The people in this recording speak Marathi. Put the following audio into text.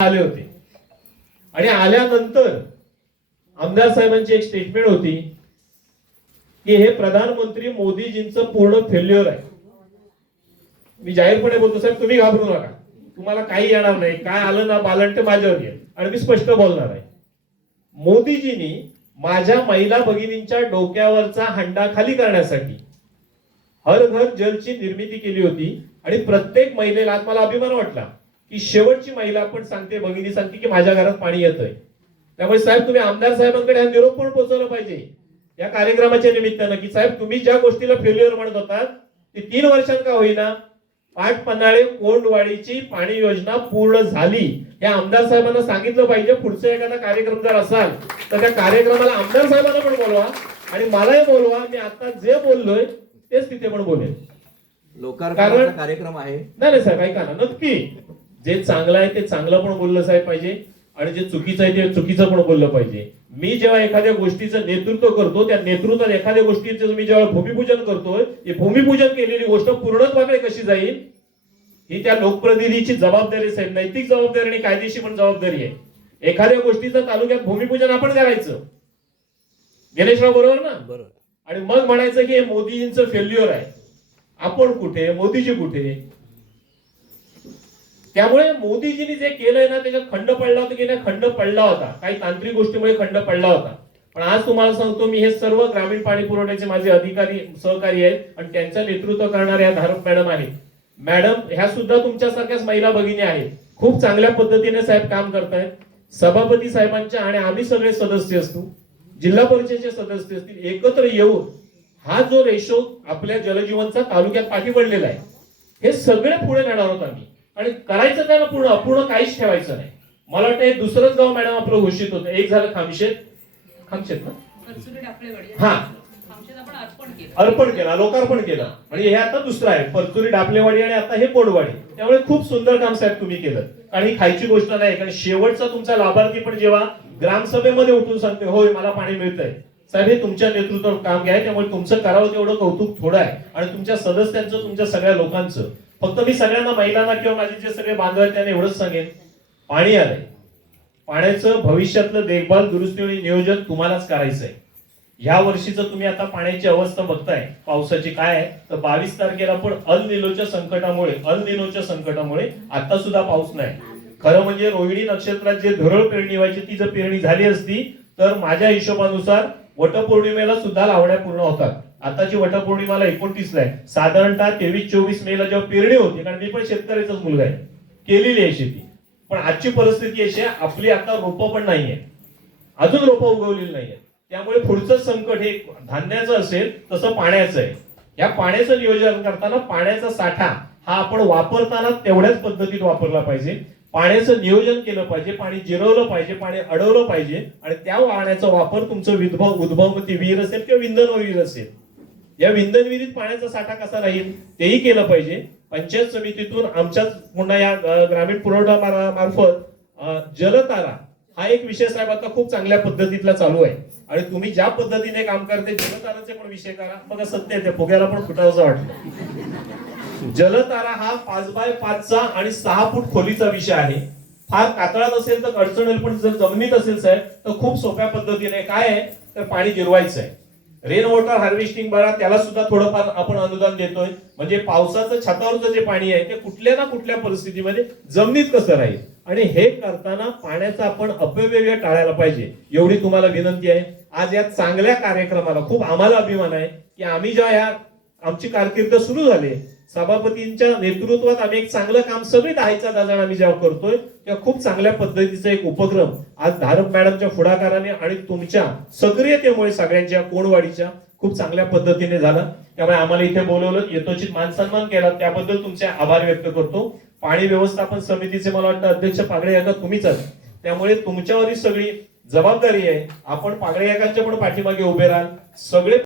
आले होते आणि आल्यानंतर आमदार साहेबांची एक स्टेटमेंट होती की हे प्रधानमंत्री मोदीजींचं पूर्ण फेल्युअर आहे. मी जाहीरपणे बोलतो साहेब, तुम्ही घाबरू नका, तुम्हाला काही येणार नाही, काय आलं ना बालंट माझ्यावर येईल आणि मी स्पष्ट बोलणार आहे. मोदीजींनी माझ्या महिला भगिनींच्या डोक्यावरचा हंडा खाली करण्यासाठी हर घर जलची निर्मिती केली होती आणि प्रत्येक महिलेला आज मला अभिमान वाटला की शेवटची महिला पण सांगते, भगिनी सांगते की माझ्या घरात पाणी येतंय. त्यामुळे साहेब तुम्ही आमदार साहेबांकडे हा निरोप पण पोहोचवला पाहिजे या कार्यक्रमाच्या निमित्तानं की साहेब तुम्ही ज्या गोष्टीला फेल्युअर म्हणत होतात ती 3 वर्षांत का होईना पाटपन्हाळे कोंडवाडीची पाणी योजना पूर्ण झाली. या आमदार साहेबांना सांगितलं पाहिजे. पुढचा एखादा कार्यक्रम जर असाल तर त्या कार्यक्रमाला आमदार साहेबांना पण बोलवा आणि मलाही बोलवा. मी आता जे बोललोय तेच तिथे पण बोलेल. लोकार्पणाचा कार्यक्रम आहे. नाही साहेब ऐका ना, नक्की जे चांगलं आहे ते चांगलं पण बोललं साहेब पाहिजे आणि जे चुकीचं आहे ते चुकीचं पण बोललं पाहिजे. मी जेव्हा एखाद्या गोष्टीचं नेतृत्व करतो त्या नेतृत्वात एखाद्या गोष्टीचं मी जेव्हा भूमिपूजन करतोय, ही भूमिपूजन केलेली गोष्ट पूर्णत्वाकडे कशी जाईल ही त्या लोकप्रतिनिधीची जबाबदारी साहेब, नैतिक जबाबदारी आणि कायदेशीर पण जबाबदारी आहे. एखाद्या गोष्टीचं तालुक्यात भूमिपूजन आपण करायचं, गणेशराव बरोबर ना, बरोबर, आणि मग म्हणायचं की हे मोदीजींचं फेल्युअर आहे. आपण कुठे, मोदीजी कुठे? त्यामुळे मोदीजींनी जे केलंय ना त्याच्यात खंड पडला होता की नाही, खंड पडला होता. काही तांत्रिक गोष्टीमुळे खंड पडला होता. पण आज तुम्हाला सांगतो मी, हे सर्व ग्रामीण पाणी पुरवठ्याचे माझे अधिकारी सहकारी आहेत आणि त्यांचं नेतृत्व करणाऱ्या धारक मॅडम आहेत. मॅडम ह्या सुद्धा तुमच्यासारख्याच महिला भगिनी आहेत. खूप चांगल्या पद्धतीने साहेब काम करतायत. सभापती साहेबांच्या आणि आम्ही सगळे सदस्य असतो, जिल्हा परिषदेचे सदस्य असतील, एकत्र येऊन हा जो रेशो आपल्या जलजीवनचा तालुक्यात पाठी पडलेला आहे हे सगळे पुढे नेणार आहोत आम्ही. आणि करायचं त्याला पूर्ण अपूर्ण काहीच ठेवायचं नाही. मला वाटतं एक दुसरंच गाव मॅडम आपलं घोषित होतं. एक झालं खामशेत ना, हा अर्पण केला, लोकार्पण केलं आणि हे आता दुसरं आहे परचुरी डापलेवाडी आणि आता हे कोडवाडी. त्यामुळे खूप सुंदर काम साहेब तुम्ही केलं. कारण ही खायची गोष्ट नाही. कारण शेवटचा तुमचा लाभार्थी पण जेव्हा ग्रामसभेमध्ये उठून सांगते होय मला पाणी मिळतंय, साहेब हे तुमच्या नेतृत्वावर काम घ्या. त्यामुळे तुमचं करावं तेवढं कौतुक थोडं आहे आणि तुमच्या सदस्यांचं, तुमच्या सगळ्या लोकांचं. फक्त मी सगळ्यांना, महिलांना किंवा माझे जे सगळे बांधव आहेत त्यांना एवढंच सांगेन, पाणी आलंय, पाण्याचं भविष्यातलं देखभाल, दुरुस्ती आणि नियोजन तुम्हालाच करायचं आहे. ह्या वर्षीचं तुम्ही आता पाण्याची अवस्था बघताय पावसाची काय आहे तर 22 तारखेला पण अल निनोच्या संकटामुळे आता सुद्धा पाऊस नाही. खरं म्हणजे रोहिणी नक्षत्रात जे धुरळ पेरणी व्हायची ती जर पेरणी झाली असती तर माझ्या हिशोबानुसार वटपौर्णिमेला सुद्धा लावण्या पूर्ण होतात. आताची वटपौर्णिमाला 29 ला आहे. साधारणतः 23-24 मेला जेव्हा पेरणी होती, कारण मी पण शेतकऱ्याचाच मुलगा आहे, केलेली आहे शेती. पण आजची परिस्थिती अशी आहे आपली आता रोपं पण नाहीये, अजून रोपं उगवलेली नाहीये. त्यामुळे पुढचं संकट हे धान्याचं असेल तसं पाण्याचं आहे. या पाण्याचं नियोजन करताना पाण्याचा साठा हा आपण वापरताना तेवढ्याच पद्धतीत वापरला पाहिजे. पाण्याचं नियोजन केलं पाहिजे, पाणी जिरवलं पाहिजे, पाणी अडवलं पाहिजे आणि त्या पाण्याचा वापर तुमचं उद्भवमती विहीर असेल किंवा विंधन विहीर असेल, या विंधन विहिरीत पाण्याचा साठा कसा राहील तेही केलं पाहिजे. पंचायत समितीतून आमच्याच पुन्हा या ग्रामीण पुरवठा मार्फत जलतारा हा एक विषय साहेब आता खूप चांगल्या पद्धतीतला चालू आहे आणि तुम्ही ज्या पद्धतीने काम करते जलताराचे पण विषय करा. बघा सत्य आहे, फुग्याला पण फुटावंसं वाटलं. जलतारा हा 5x5चा आणि 6 फूट खोलीचा विषय आहे. फार कातळात असेल तर अडचण येईल, पण जर जमिनीत असेल साहेब तर खूप सोप्या पद्धतीने काय आहे तर पाणी जिरवायचं आहे. रेन वॉटर हार्वेस्टिंग बघा, त्याला सुद्धा थोडंफार आपण अनुदान देतोय. म्हणजे पावसाचं छतावरचं जे पाणी आहे ते कुठल्या ना कुठल्या परिस्थितीमध्ये जमिनीत कसं राहील आणि हे करताना पाण्याचा आपण अपव्यय टाळायला पाहिजे, एवढी तुम्हाला विनंती आहे. आज या चांगल्या कार्यक्रमाला खूप आम्हाला अभिमान आहे की आम्ही जेव्हा आमची कारकीर्द सुरू झाली सभापतींच्या नेतृत्वात आम्ही एक चांगलं काम सगळे 10चा डझन आम्ही जेव्हा करतोय तेव्हा खूप चांगल्या पद्धतीचा एक उपक्रम आज धारक मॅडमच्या पुढाकाराने आणि तुमच्या सक्रियतेमुळे सगळ्यांच्या कोणवाडीच्या खूप चांगल्या पद्धतीने झाला. त्यामुळे आम्हाला इथे बोलवलं, यथोचित मान सन्मान केला, त्याबद्दल तुमचे आभार व्यक्त करतो. पाणी व्यवस्थापन समितीचे मला वाटतं अध्यक्ष पागळे याका तुम्हीच आहात, त्यामुळे तुमच्यावरही सगळी जबाबदारी आहे. आपण पागळे याकांच्या पण पाठीमागे उभे राहाल. सगळे